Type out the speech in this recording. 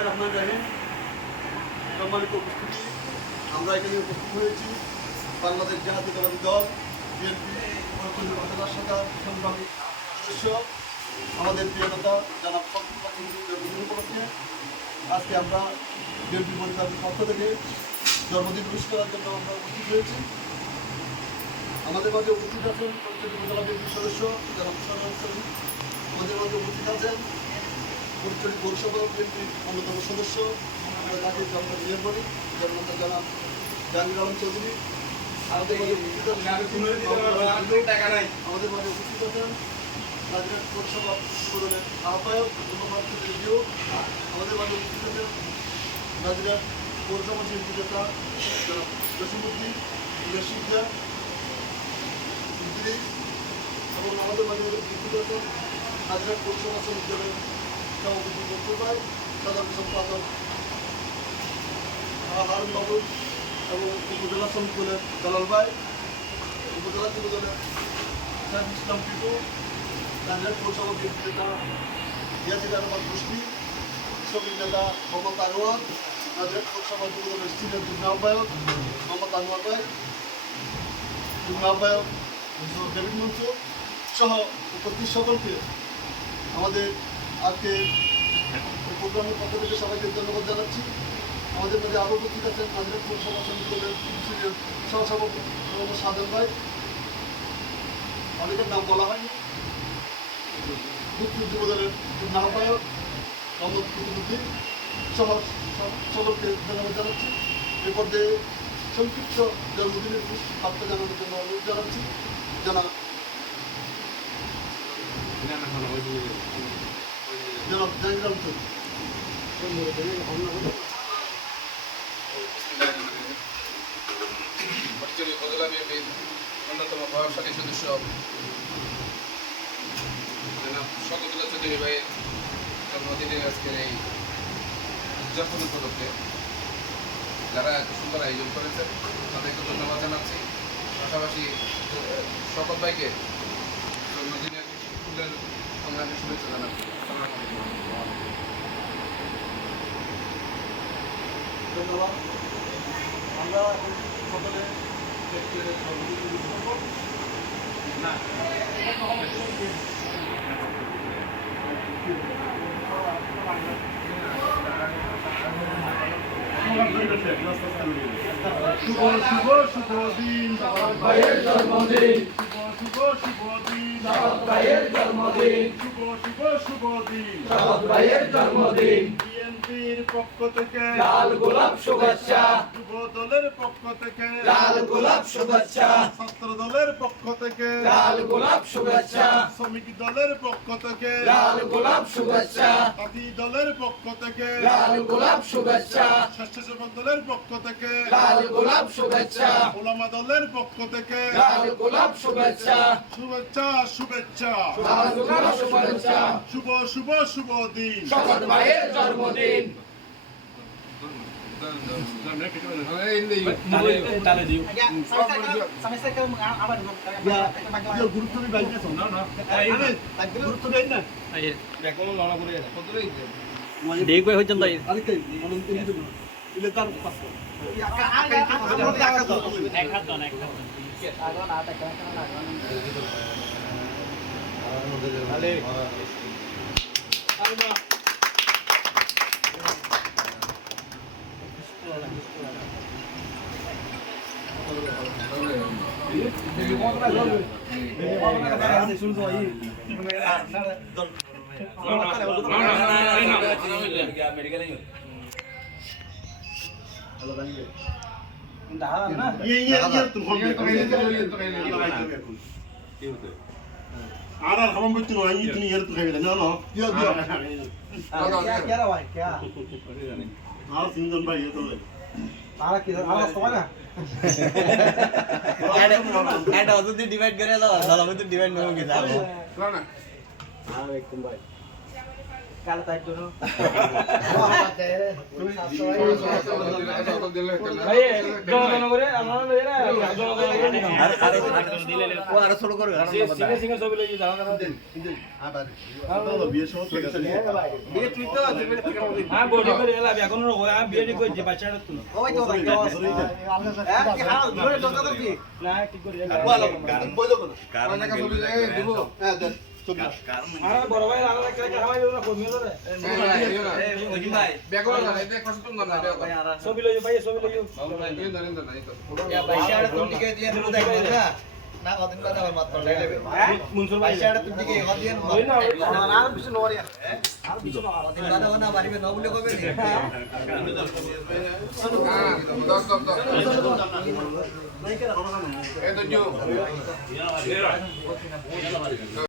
বিসমিল্লাহির রহমানির রহিম। সম্মানিত উপস্থিতি, আমরা এখানে উপস্থিত হয়েছি বাংলাদেশ জাতীয়তাবাদী দল বিএনপি উপজেলা শাখার সংগ্রামী সদস্য আমাদের প্রিয় নেতা জনাব জন্মদিন উপলক্ষে আজকে আমরা বিএনপি পরিবারের পক্ষ থেকে জন্মদিন উইশ করার জন্য আমরা উপস্থিত হয়েছি। আমাদের মাঝে উপস্থিত আছেন উপজেলা বিএনপির সদস্য জনাব আমাদের মাঝে উপস্থিত আছেন পরিচয় পৌরসভা বিএনপির অন্যতম সদস্য যাকে আমরা বিয়ে করি জননেতা জনাব জাহাঙ্গীর আলম চৌধুরী। আমাদের মাঝে উপস্থিত আছেন রাজঘাট পৌরসভা উপজেলার আহ্বায়ক রেডিও। আমাদের মাঝে উপস্থিত আছেন রাজঘাট পৌরসভা শিল্পী নেতা জনাব জসিমুদ্দিন শিক্ষা মন্ত্রী এবং আমাদের মাঝে উপস্থিত আছেন রাজঘাট পৌরসভা বিদ্যালয়ের সভাপতি বন্ধু ভাই, সাধারণ সম্পাদক হারুন বাবু এবং উপজেলা শ্রমিক দলের দালাল ভাই, উপজেলা যুব দলের শাহ ইসলাম টিপু, রাজঘাট পৌরসভা বিএনপি নেতা ইয়াসির আহমদ মুসলি, শ্রমিক নেতা মোহাম্মদ আনোয়ার, রাজঘাট পৌরসভা যুব দলের সিনিয়র যুগ্ম আহ্বায়ক মোহাম্মদ আনোয়ার ভাই, যুগ্ম আহ্বায়ক ডেভিড মনসুর সহ উপস্থিত সকলকে আমাদের আজকে প্রোগ্রামের পক্ষ থেকে সবাইকে ধন্যবাদ জানাচ্ছি। আমাদের মধ্যে আরও উপস্থিত আছেন রাজঘাট পৌরসভা সমিতি দলের সিনিয়র সহসভাপতি মোহাম্মদ সাদেল ভাই, অনেকের নাম বলা হয়নি, যুব দলের যুগ্ম আহ্বায়ক মোহাম্মদ কুতুবুদ্দিন সহ সকলকে ধন্যবাদ জানাচ্ছি। এ পর্যায়ে সংক্ষিপ্ত জন্মদিনের বার্তা জানানোর জন্য অনুরোধ জানাচ্ছি জনাব জাহাঙ্গীর আলম চৌধুরী। উপজেলা বিএনপির অন্যতম প্রভাবশালী সদস্য শওকতুল্লাহ চৌধুরী ভাইয়ের জন্মদিনে আজকের এই উদযাপন উপলক্ষে যারা এত সুন্দর আয়োজন করেছেন তাদেরকে ধন্যবাদ জানাচ্ছি। পাশাপাশি সকল ভাইকে জন্মদিনের ফুলের সংগ্রামী শুভেচ্ছা জানাচ্ছি। ধন্যবাদ। আমরা সকলে শুভ শুভ শুভ দিন ভাইয়ের জন্মদিন, শুভ শুভ দিন ভাইয়ের জন্মদিন, শুভ শুভ শুভ দিন ভাইয়ের জন্মদিন। বিএনপির পক্ষ থেকে লাল গোলাপ শুভেচ্ছা, যুব দলের পক্ষ থেকে লাল গোলাপ শুভেচ্ছা, ছাত্র দলের পক্ষ থেকে লাল গোলাপ শুভেচ্ছা, শ্রমিক দলের পক্ষ থেকে লাল গোলাপ শুভেচ্ছা, জাতি দলের পক্ষ থেকে লাল গোলাপ শুভেচ্ছা, স্বেচ্ছাসেবক দলের পক্ষ থেকে লাল গোলাপ শুভেচ্ছা, ওলামা দলের পক্ষ থেকে লাল গোলাপ শুভেচ্ছা, শুভেচ্ছা শুভেচ্ছা লাল গোলাপ শুভেচ্ছা। শুভ শুভ শুভ দিন শওকত ভাইয়ের জন্মদিন। গুরুত্ব দেয় না ঠিক হয়ে হচ্ছেন তাই আরেকটাই ইলে তার এক হাত দন আর হামাম করতে নয় তুমি এর তো খাইবে না না দিও দিও আর তিনজন ভাই এত এটা অযথা ডিভাইড করে দাও দাদা আমি তো ডিভাইড নয় কি যাবো কাল তাই জন্য আরো ছোট করে আবার বিয়ে সহ ঠিক আছে বলো না হ্যাঁ দেন ছবি ছবি লইও ভাই ছবি লইও মুনসুর ভাই ওই না আর কিছু নরিয়া এই তো